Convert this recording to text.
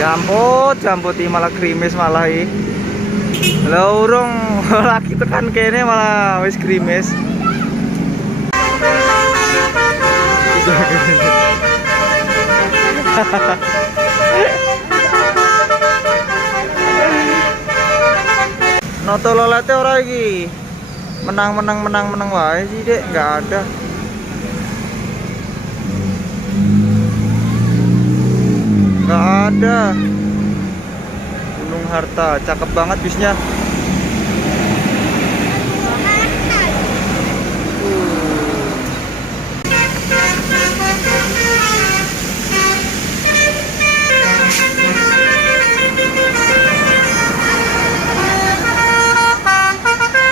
Jamput malah krimis malah lah urung lagi tekan kene malah wis krimis. Noto lolete ora iki. Menang wae sih, Dek, enggak ada. Enggak ada. Gunung Harta, cakep banget bisnya.